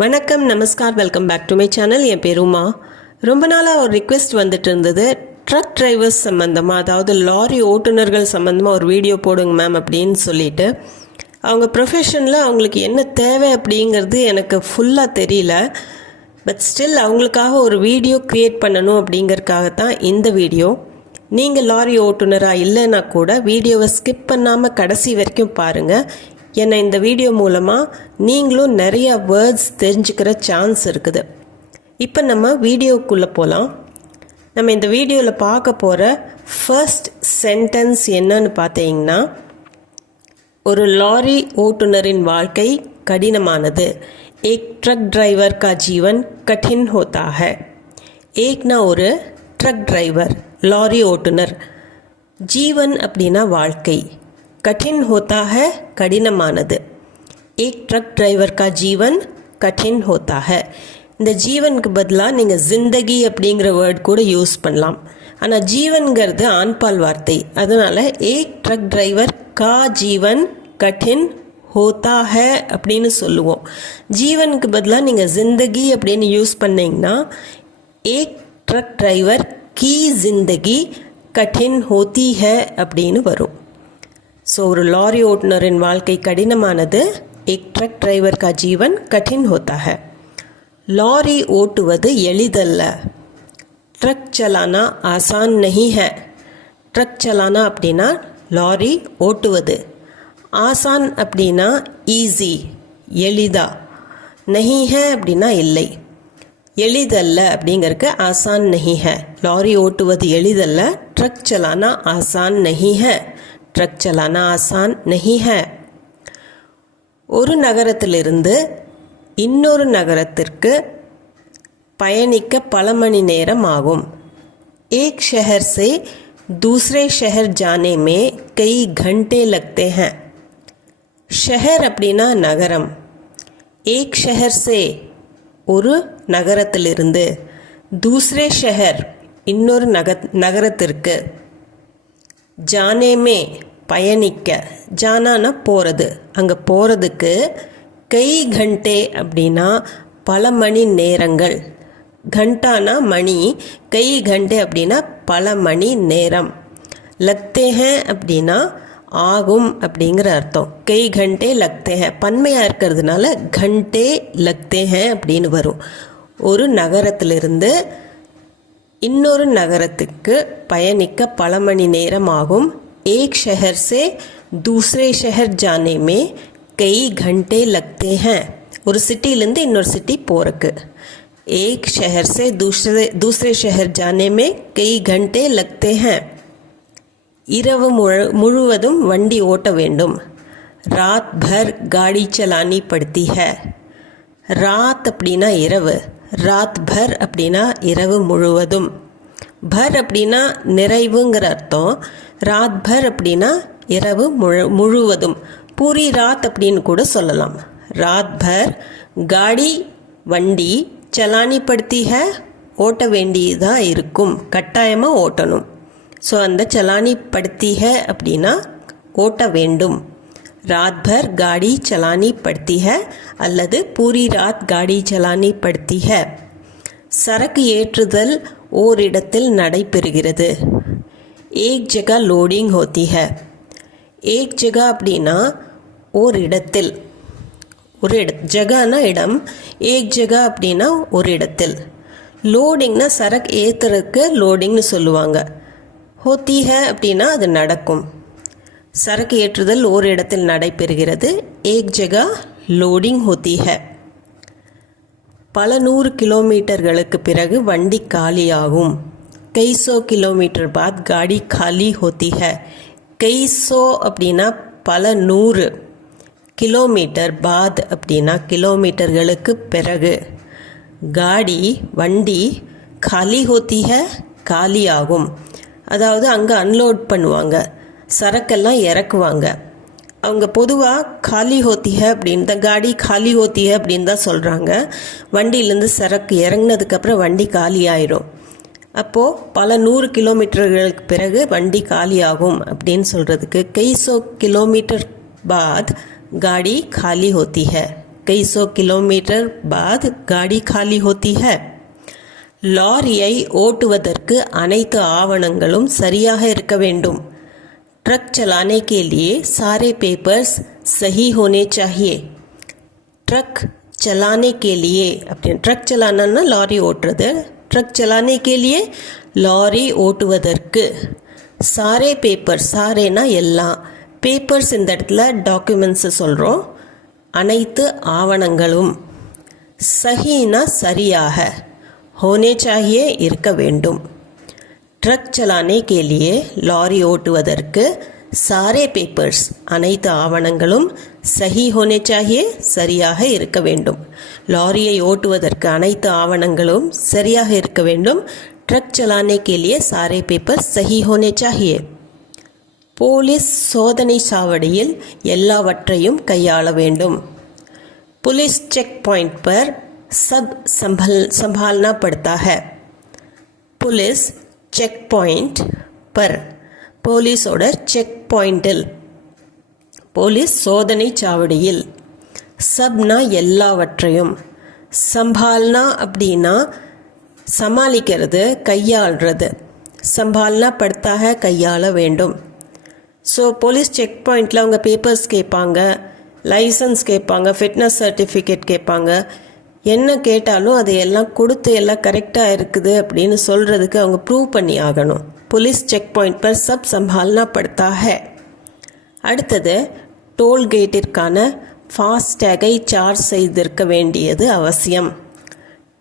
வணக்கம், நமஸ்கார், welcome back to my channel. என் பேர் உமா. ரொம்ப நாளாக ஒரு ரிக்வெஸ்ட் வந்துட்டு இருந்தது, ட்ரக் டிரைவர்ஸ் சம்மந்தமாக, அதாவது லாரி ஓட்டுநர்கள் சம்மந்தமாக ஒரு வீடியோ போடுங்க மேம் அப்படின்னு சொல்லிட்டு. அவங்க ப்ரொஃபஷனில் அவங்களுக்கு என்ன தேவை அப்படிங்கிறது எனக்கு ஃபுல்லாக தெரியல. பட் ஸ்டில் அவங்களுக்காக ஒரு வீடியோ க்ரியேட் பண்ணணும் அப்படிங்கிறதுக்காகத்தான் இந்த வீடியோ. நீங்கள் லாரி ஓட்டுநராக இல்லைன்னா கூட வீடியோவை ஸ்கிப் பண்ணாமல் கடைசி வரைக்கும் பாருங்கள். ஏன்னா இந்த வீடியோ மூலமாக நீங்களும் நிறைய வேர்ட்ஸ் தெரிஞ்சுக்கிற சான்ஸ் இருக்குது. இப்போ நம்ம வீடியோக்குள்ளே போகலாம். நம்ம இந்த வீடியோவில் பார்க்க போகிற ஃபர்ஸ்ட் சென்டென்ஸ் என்னன்னு பார்த்தீங்கன்னா, ஒரு லாரி ஓட்டுநரின் வாழ்க்கை கடினமானது. एक ट्रक ड्राइवर का जीवन कठिन होता है. एकना ஒரு ட்ரக் டிரைவர், லாரி ஓட்டுநர். ஜீவன் அப்படின்னா வாழ்க்கை, கঠিன் होता है கடினமானது. एक ट्रक ड्राइवर का जीवन कठिन होता है. இந்த ஜீவனுக்கு பதிலாக நீங்கள் ஜிந்தகி அப்படிங்கிற வேர்ட் கூட யூஸ் பண்ணலாம். ஆனால் ஜீவன்கிறது ஆண்பால் வார்த்தை, அதனால் ஏக் ட்ரக் டிரைவர் கா ஜீவன் கঠিன் ஹோத்தா ஹே அப்படின்னு சொல்லுவோம். ஜீவனுக்கு பதிலாக நீங்கள் ஜிந்தகி அப்படின்னு யூஸ் பண்ணிங்கன்னா ஏக் ட்ரக் டிரைவர் கி ஜிந்தகி கঠিன் ஹோத்தி ஹே அப்படின்னு வரும். ஸோ ஒரு லாரி ஓட்டுநரின் வாழ்க்கை கடினமானது. ஏக் ட்ரக் டிரைவர் கா ஜீவன் கঠিன் ஹோத்தா ஹே. லாரி ஓட்டுவது எளிதல்ல. ட்ரக் சலானா ஆசான் நஹி ஹே. ட்ரக் சலானா அப்படின்னா லாரி ஓட்டுவது. ஆசான் அப்படின்னா ஈஸி, எளிதா. நஹி ஹே அப்படின்னா இல்லை. எளிதல்ல அப்படிங்கிறதுக்கு ஆசான் நஹி ஹே. லாரி ஓட்டுவது எளிதல்ல. ட்ரக் சலானா ஆசான் நஹி ஹே. ட்ரக் சலானா ஆசான் நஹி ஹே. ஒரு நகரத்திலிருந்து இன்னொரு நகரத்திற்கு பயணிக்க பல மணி நேரம் ஆகும். एक शहर से दूसरे शहर जाने में कई घंटे लगते हैं. ஷஹர் அப்படின்னா நகரம். ஏக் ஷஹர் சே ஒரு நகரத்திலிருந்து, தூஸ்ரே ஷஹர் இன்னொரு நகரத்திற்கு, ஜானேமே பயணிக்க, ஜானானா போகிறது, அங்கே போகிறதுக்கு, கை கண்டே அப்படின்னா பல மணி நேரங்கள், கண்டானா மணி, கை கண்டே அப்படின்னா பல மணி நேரம், லக்தே ஹே அப்படின்னா ஆகும் அப்படிங்கிற அர்த்தம். கை கண்டே லக்தே ஹே பன்மையாக இருக்கிறதுனால கண்டே லக்தே ஹே அப்படின்னு வரும். ஒரு நகரத்திலிருந்து இன்னொரு நகரத்துக்கு பயணிக்க பல மணி நேரம் ஆகும். एक शहर से दूसरे शहर जाने में कई घंटे लगते हैं. ஒரு சிட்டிலேருந்து இன்னொரு சிட்டி போகிறக்கு. एक शहर से दूसरे शहर जाने में कई घंटे लगते हैं. இரவு முழுவதும் வண்டி ஓட்ட வேண்டும். ராத் பர் காடி சலானி படுத்தி ஹை. ராத் அப்படின்னா இரவு, ராத் பர் அப்படின்னா இரவு முழுவதும். பர் அப்படின்னா நிறைவுங்கிற அர்த்தம். ராத் பர் அப்படின்னா இரவு முழுவதும். பூரி ராத் அப்படின்னு கூட சொல்லலாம். ராத் பர் காடி வண்டி, சலானி படுத்தி ஹை ஓட்ட வேண்டியதாக இருக்கும், கட்டாயமாக ஓட்டணும். ஸோ அந்த சலானி படுத்தி ஹை அப்படின்னா ஓட்ட வேண்டும். ராத் பர் காடி சலானி படுத்தி ஹை அல்லது பூரி ராத் காடி சலானி படுத்தி ஹை. சரக்கு ஏற்றுதல் ஓரிடத்தில் நடைபெறுகிறது. ஏக் ஜகா லோடிங் ஹோத்தி ஹை. ஏக் ஜகா அப்படின்னா ஒரு இடத்தில், ஒரு ஜகானா இடம், ஏக் ஜகா அப்படின்னா ஒரு இடத்தில். லோடிங்னா சரக்கு ஏற்றுறதுக்கு லோடிங்னு சொல்லுவாங்க. ஹோத்தி ஹை அப்படின்னா அது நடக்கும். சரக்கு ஏற்றுதல் ஒரு இடத்தில் நடைபெறுகிறது. ஏக் ஜகா லோடிங் ஹோத்தி ஹை. பல 100 கிலோமீட்டர்களுக்கு பிறகு வண்டி காலியாகும். कई 100 किलोमीटर बाद गाड़ी खाली होती है. कई 100 அப்படின்னா பல 100, கிலோமீட்டர், பாத் அப்படின்னா கிலோமீட்டர்களுக்கு பிறகு, காடி வண்டி, காலி ஹோத்தி ஹை காலி ஆகும். அதாவது அங்கே அன்லோட் பண்ணுவாங்க, சரக்கெல்லாம் இறக்குவாங்க. அவங்க பொதுவாக காலி ஹோத்தி ஹை அப்படின்னு தான், காடி காலி ஹோத்தி ஹை அப்படின்னு தான் சொல்கிறாங்க. வண்டியிலேருந்து சரக்கு இறங்கினதுக்கப்புறம் வண்டி காலி ஆயிரும். அப்போது பல 100 கிலோமீட்டர்களுக்கு பிறகு வண்டி காலியாகும் அப்படின்னு சொல்கிறதுக்கு கை 100 किलोमीटर बाद गाड़ी खाली होती है. कई सौ किलोमीटर बाद गाड़ी खाली होती है. லாரியை ஓட்டுவதற்கு அனைத்து ஆவணங்களும் சரியாக இருக்க வேண்டும். ट्रक चलाने के लिए सारे पेपर्स सही होने चाहिए. ट्रक चलाने के लिए अपने ट्रक चलाना லாரி ஓட்டுறது. ட்ரக் चलाने के लिए லாரி ஓட்டுவதற்கு சாரே பேப்பர், சாரேனா எல்லாம், பேப்பர்ஸ் இந்த இடத்துல டாக்குமெண்ட்ஸை சொல்கிறோம். அனைத்து ஆவணங்களும், சஹீனா சரியாக, होने चाहिए இருக்க வேண்டும். ट्रक चलाने के लिए லாரி ஓட்டுவதற்கு सारे பேப்பர்ஸ் அனைத்து ஆவணங்களும் சஹி होने चाहिए சரியாக இருக்க வேண்டும். லாரியை ஓட்டுவதற்கு அனைத்து ஆவணங்களும் சரியாக இருக்க வேண்டும். ट्रक चलाने के लिए सारे पेपर सही होने चाहिए. போலீஸ் சோதனை சாவடியில் எல்லாவற்றையும் கையாள வேண்டும். पुलिस चेक पॉइंट पर सब संभालना पड़ता है. पुलिस चेक पॉइंट पर, போலீஸோட செக் பாயிண்டில், போலீஸ் சோதனை சாவடியில், சப்னா எல்லாவற்றையும், சம்பால்னா அப்படின்னா சமாளிக்கிறது, கையாள்றது, சம்பால்னா படுத்தாக கையாள வேண்டும். ஸோ போலீஸ் செக் பாயிண்டில் அவங்க பேப்பர்ஸ் கேட்பாங்க, லைசன்ஸ் கேட்பாங்க, ஃபிட்னஸ் சர்டிஃபிகேட் கேட்பாங்க. என்ன கேட்டாலும் அதை எல்லாம் கொடுத்து எல்லாம் கரெக்டாக இருக்குது அப்படின்னு சொல்கிறதுக்கு அவங்க ப்ரூவ் பண்ணி ஆகணும். போலீஸ் செக் பாயிண்ட் பர் சப் சம்பால்னா படுத்தா ஹை. அடுத்தது, டோல்கேட்டிற்கான ஃபாஸ்டேகை சார்ஜ் செய்திருக்க வேண்டியது அவசியம்.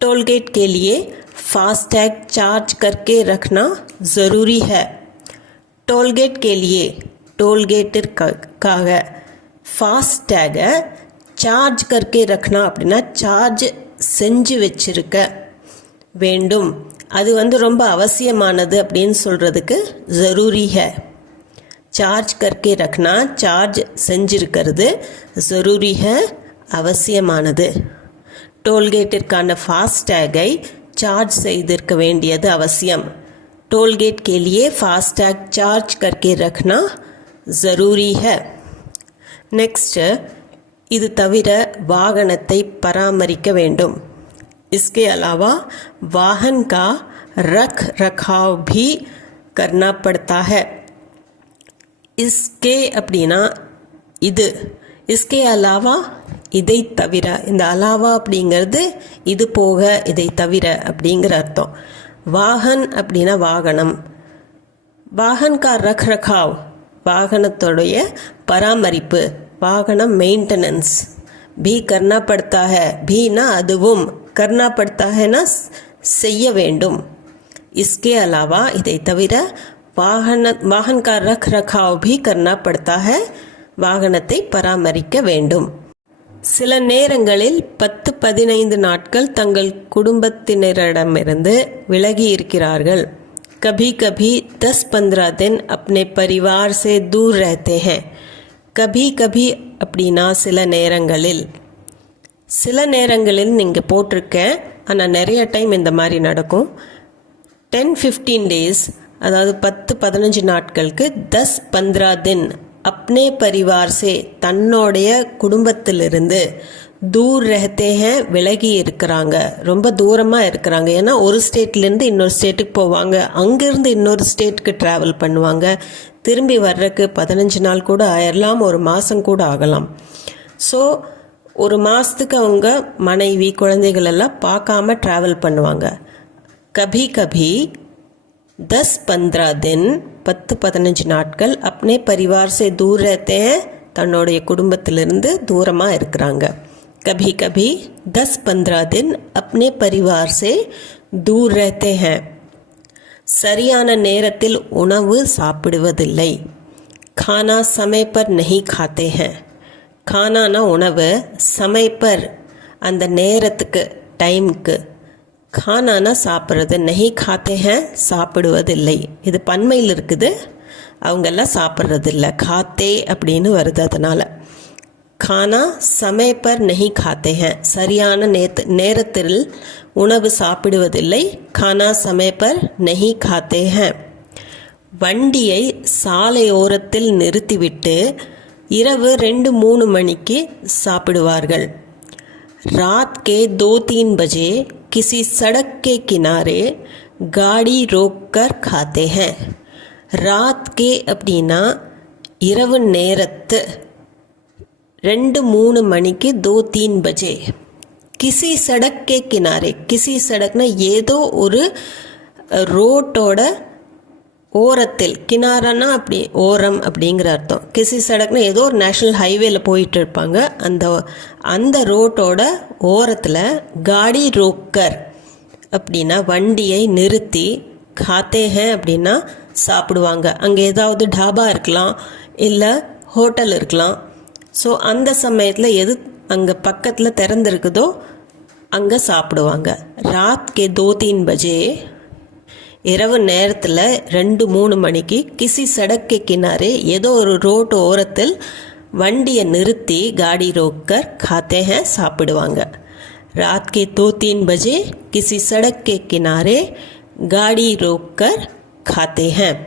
टोलगेट के लिए फास्टैग चार्ज करके रखना ज़रूरी है. टोलगेट के लिए, டோல்கேட்டிற்காக ஃபாஸ்டேகை சார்ஜ் கர்க்கே ரக்னா அப்படின்னா சார்ஜ் செஞ்சு வச்சிருக்க வேண்டும். அது ரொம்ப அவசியமானது அப்படின்னு சொல்கிறதுக்கு ज़रूरी है. சார்ஜ் கர்க்கே ரக்னா சார்ஜ் செஞ்சிருக்கிறது, ज़रूरी है அவசியமானது. டோல்கேட்டிற்கான ஃபாஸ்டேகை சார்ஜ் செய்திருக்க வேண்டியது அவசியம். டோல்கேட் के लिए फास्टैग चार्ज करके रखना ज़रूरी है. நெக்ஸ்ட்டு, இது தவிர வாகனத்தை பராமரிக்க வேண்டும். इसके अलावा वाहन का रख रखाव भी करना पड़ता है. इसके அப்படின்னா இது, इसके अलावा இதை தவிர, இந்த அலாவா அப்படிங்கிறது இது போக, இதை தவிர அப்படிங்கிற அர்த்தம். வாகன் அப்படின்னா வாகனம், வாகன் கா ரக் ரக்காவ் வாகனத்தோடைய பராமரிப்பு, வாகனம் மெயின்டெனன்ஸ், பி கர்னா படுத்தா ஹை, பீனா அதுவும், கர்னா படுத்தா ஹைனா செய்ய வேண்டும். இஸ்கே அலாவா இதை தவிர வாகன் கா ரக் ரக்காவ் பி கர்னா படுத்தா ஹை, வாகனத்தை பராமரிக்க வேண்டும். சில நேரங்களில் 10-15 நாட்கள் தங்கள் குடும்பத்தினரிடமிருந்து விலகி இருக்கிறார்கள். कभी कभी 10-15 दिन अपने परिवार से दूर रहते हैं. कभी कभी அப்படின்னா சில நேரங்களில், சில நேரங்களில் நீங்கள் போட்டிருக்கேன், ஆனால் நிறைய டைம் இந்த மாதிரி நடக்கும். 10-15 days, அதாவது 10-15 நாட்களுக்கு 10-15 दिन अपने परिवार से தன்னுடைய குடும்பத்திலிருந்து, தூர் ரஹத்தே ஹே விலகி இருக்கிறாங்க, ரொம்ப தூரமாக இருக்கிறாங்க. ஏன்னா ஒரு ஸ்டேட்லேருந்து இன்னொரு ஸ்டேட்டுக்கு போவாங்க, அங்கேருந்து இன்னொரு ஸ்டேட்டுக்கு ட்ராவல் பண்ணுவாங்க. திரும்பி வர்றதுக்கு 15 நாள் கூட ஆயிடலாம், ஒரு மாதம் கூட ஆகலாம். ஸோ ஒரு மாதத்துக்கு அவங்க மனைவி குழந்தைகள் எல்லாம் பார்க்காம ட்ராவல் பண்ணுவாங்க. கபி கபி 10-15 दिन 10-15 நாட்கள் अपने परिवार से दूर रहते हैं, தன்னுடைய குடும்பத்திலிருந்து தூரமாக இருக்கிறாங்க. कभी कभी 10-15 दिन अपने परिवार से दूर रहते हैं. சரியான நேரத்தில் உணவு சாப்பிடுவதில்லை. खाना समय पर नहीं खाते हैं. खानाனா உணவு, समय पर அந்த நேரத்துக்கு, டைமுக்கு, खानाना சாப்பிட்றது, நஹி खाते हैं சாப்பிடுவதில்லை. இது பன்மையில் இருக்குது, அவங்கெல்லாம் சாப்பிட்றதில்ல, खाते அப்படின்னு வருது. அதனால் खाना समय पर नहीं खाते हैं, சரியான நேரத்தில் உணவு சாப்பிடுவதில்லை. खाना समय पर नहीं खाते हैं. வண்டியை சாலையோரத்தில் நிறுத்திவிட்டு இரவு 2-3 மணிக்கு சாப்பிடுவார்கள். रात के 2-3 बजे किसी सड़क के किनारे गाड़ी रोक कर खाते हैं. रात के அப்படின்னா இரவு நேரத்து 2-3 மணிக்கு 2-3 பஜே. கிசி சடக் கே கினாரே, கிசி சடக்னா ஏதோ ஒரு ரோட்டோட ஓரத்தில், கினாரானா அப்படி ஓரம் அப்படிங்கிற அர்த்தம். கிசி சடக்னா ஏதோ ஒரு நேஷ்னல் ஹைவேல போயிட்டு இருப்பாங்க, அந்த ரோட்டோட ஓரத்தில் காடி ரோக்கர் அப்படின்னா வண்டியை நிறுத்தி, காத்தே ஹேன் அப்படின்னா சாப்பிடுவாங்க. அங்கே ஏதாவது டாபா இருக்கலாம், இல்லை ஹோட்டல் இருக்கலாம். ஸோ அந்த சமயத்தில் எது அங்கே பக்கத்தில் திறந்துருக்குதோ அங்கே சாப்பிடுவாங்க. ராத் கே 2-3 பஜே, இரவு நேரத்தில் 2-3 மணிக்கு கிசி சடக்கு கினாரே ஏதோ ஒரு ரோட்டு ஓரத்தில் வண்டியை நிறுத்தி காடி ரோக்கர் காத்தே ஹேன் சாப்பிடுவாங்க. ராத் கே 2-3 பஜே கிசி சடக் கே கினாரே காடி ரோக்கர் காத்தே ஹேன்.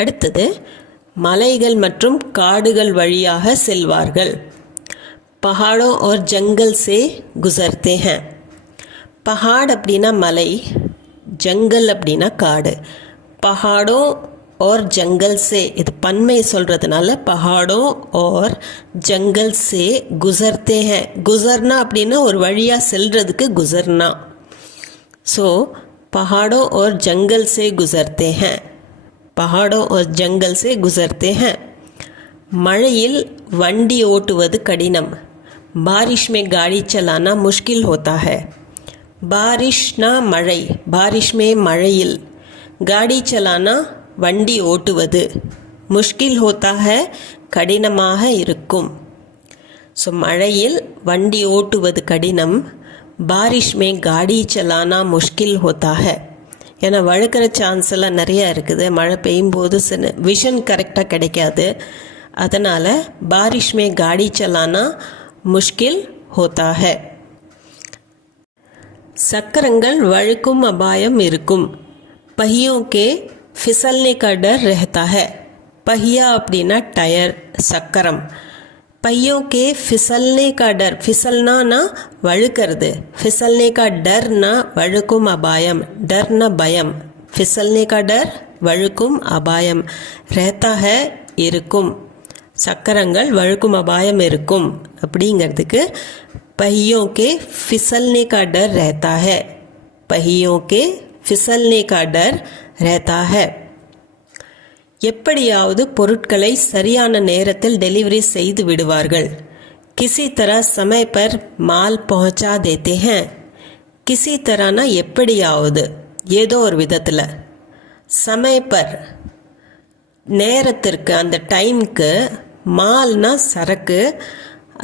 அடுத்தது, மலைகள் மற்றும் காடுகள் வழியாக செல்வார்கள். பஹாடோ और जंगल से गुजरते हैं. பஹாட் அப்படின்னா மலை, ஜங்கல் அப்படின்னா காடு. பஹாடோ और जंगल से இது பன்மை சொல்கிறதுனால பஹாடோ और जंगल से गुजरते हैं. गुजरना அப்படின்னா ஒரு வழியாக செல்றதுக்கு गुजरना. ஸோ पहाड़ों और जंगल से गुजरते हैं. पहाड़ों और जंगल से गुजरते हैं. மழையில் வண்டி ஓட்டுவது கடினம். बारिश में गाड़ी चलाना मुश्किल होता है. बारिशना மழை, बारिश में மழையில், गाड़ी चलाना வண்டி ஓட்டுவது, முஷ்கில் होता है கடினமாக இருக்கும். ஸோ மழையில் வண்டி ஓட்டுவது கடினம். பாரிஷ் மே காடி சலானா முஷ்கில் ஹோத்தா ஹை. ஏன்னா வழுக்கிற சான்ஸ் எல்லாம் நிறையா இருக்குது. மழை பெய்யும் போது விஷன் கரெக்டாக கிடைக்காது. அதனால் பாரிஷ் மே காடி சலானா முஷ்கில் ஹோத்தா ஹை. சக்கரங்கள் வழுக்கும் அபாயம் இருக்கும். பஹியோं के फिसलने का डर रहता है. பஹியா அப்படின்னா டயர், சக்கரம். पहियों के फिसलने का डर, फिसलना ना वழுக்கிறது, फिसलने का डर ना वழுக்கும் अபாயம், डर ना பயம், फिसलने का डर वழுக்கும் அபாயம், रहता है இருக்கும். சக்கரங்கள் வழுக்கும் அபாயம் இருக்கும் அப்படிங்கிறதுக்கு पहियों के फिसलने का डर रहता है. पहियों के फिसलने का डर रहता है. எப்படியாவது பொருட்களை சரியான நேரத்தில் டெலிவரி செய்து விடுவார்கள். கிசி தரா சமய பர் மால் பहुंचा देते हैं. கிசி தரானா எப்படியாவது, ஏதோ ஒரு விதத்தில். சமய பர் நேரத்திற்கு, அந்த டைமுக்கு. மால்னா சரக்கு,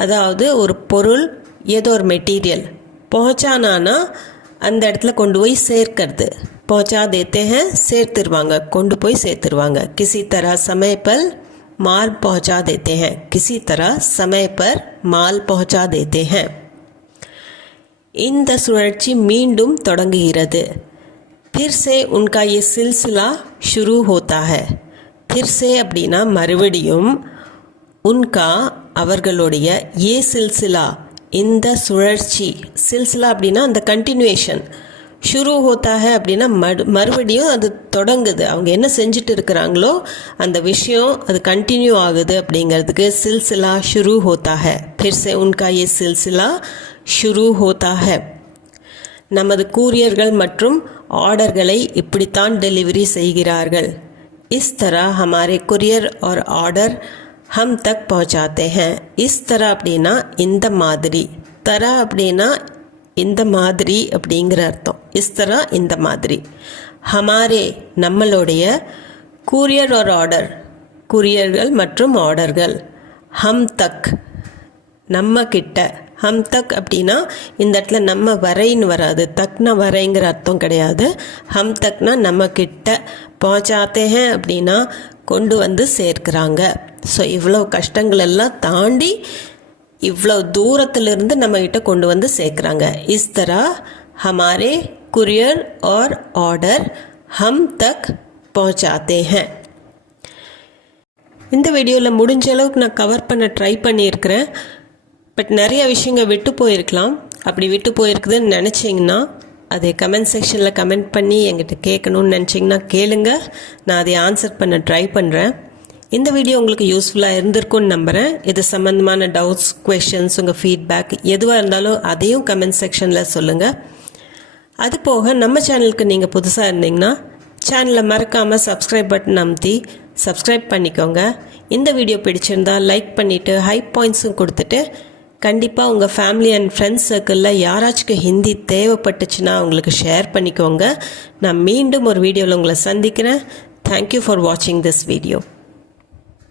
அதாவது ஒரு பொருள், ஏதோ ஒரு மெட்டீரியல். பहुंचाना அந்த இடத்துல கொண்டு போய் சேர்க்கிறது. पहुंचा देते हैं சேர்த்துருவாங்க, கொண்டு போய் சேர்த்துருவாங்க. किसी तरह समय पर माल पहुंचा देते हैं. किसी तरह समय पर माल पहुंचा देते हैं. இந்த சுழற்சி மீண்டும் தொடங்குகிறது. फिर से उनका ये सिलसिला शुरू होता है. फिर से அப்படின்னா மறுபடியும், उनका அவர்களுடைய, ये सिलसिला இந்த சுழற்சி, சில்சிலா அப்படின்னா அந்த கண்டினியூவேஷன், ஷுரு ஹோத்தா ஹை அப்படின்னா மறுபடியும் அது தொடங்குது. அவங்க என்ன செஞ்சுட்டு இருக்கிறாங்களோ அந்த விஷயம் அது கண்டினியூ ஆகுது அப்படிங்கிறதுக்கு சில்சிலா ஷுரு ஹோத்தா ஹை. ஃபிர் சே உன்கா ये சில்சிலா ஷுரு ஹோத்தா ஹை. நமது கூரியர்கள் மற்றும் ஆர்டர்களை இப்படித்தான் டெலிவரி செய்கிறார்கள். இஸ் தரா ஹமாரே குரியர் और ஆர்டர் हम तक पहुँचाते हैं. इस तरह அப்படின்னா இந்த மாதிரி, தரா அப்படின்னா இந்த மாதிரி அப்படிங்கிற அர்த்தம். இஸ் தரா இந்த மாதிரி. ஹமாரே நம்மளுடைய, கூரியர் और ஆர்டர் கூரியர்கள் மற்றும் ஆர்டர்கள். ஹம் தக் நம்ம கிட்ட. ஹம் தக் அப்படின்னா இந்த இடத்துல நம்ம வரைன்னு வராது, தக்னா வரைங்கிற அர்த்தம் கிடையாது. ஹம் தக்னா நம்ம கிட்ட. பਹੁंचाते हैं அப்படின்னா கொண்டு வந்து சேர்க்கிறாங்க. ஸோ இவ்வளோ கஷ்டங்கள் எல்லாம் தாண்டி இவ்வளோ தூரத்திலிருந்து நம்மகிட்ட கொண்டு வந்து சேர்க்குறாங்க. இஸ் தரா ஹமாரே குரியர் और ஆர்டர் ஹம் தக் பहुंचाते हैं. இந்த வீடியோவில் முடிஞ்ச அளவுக்கு நான் கவர் பண்ண ட்ரை பண்ணியிருக்கிறேன். பட் நிறைய விஷயங்கள் விட்டு போயிருக்கலாம். அப்படி விட்டு போயிருக்குதுன்னு நினச்சிங்கன்னா அதை கமெண்ட் செக்ஷனில் கமெண்ட் பண்ணி என்கிட்ட கேட்கணும்னு நினச்சிங்கன்னா கேளுங்க. நான் அதை ஆன்சர் பண்ண ட்ரை பண்ணுறேன். இந்த வீடியோ உங்களுக்கு யூஸ்ஃபுல்லாக இருந்திருக்கும்னு நம்புகிறேன். இது சம்மந்தமான டவுட்ஸ், கொஷின்ஸ், உங்கள் ஃபீட்பேக் எதுவாக இருந்தாலும் அதையும் கமெண்ட் செக்ஷனில் சொல்லுங்கள். அது போக நம்ம சேனலுக்கு நீங்கள் புதுசாக இருந்தீங்கன்னா சேனலை மறக்காமல் சப்ஸ்கிரைப் பட்டன் அமுத்தி சப்ஸ்கிரைப் பண்ணிக்கோங்க. இந்த வீடியோ பிடிச்சிருந்தா லைக் பண்ணிவிட்டு ஹை பாயிண்ட்ஸும் கொடுத்துட்டு கண்டிப்பாக உங்கள் ஃபேமிலி அண்ட் ஃப்ரெண்ட்ஸ் சர்க்கிளில் யாராச்சும் ஹிந்தி தேவைப்பட்டுச்சுன்னா அவங்களுக்கு ஷேர் பண்ணிக்கோங்க. நான் மீண்டும் ஒரு வீடியோவில் உங்களை சந்திக்கிறேன். தேங்க்யூ ஃபார் வாட்சிங் திஸ் வீடியோ.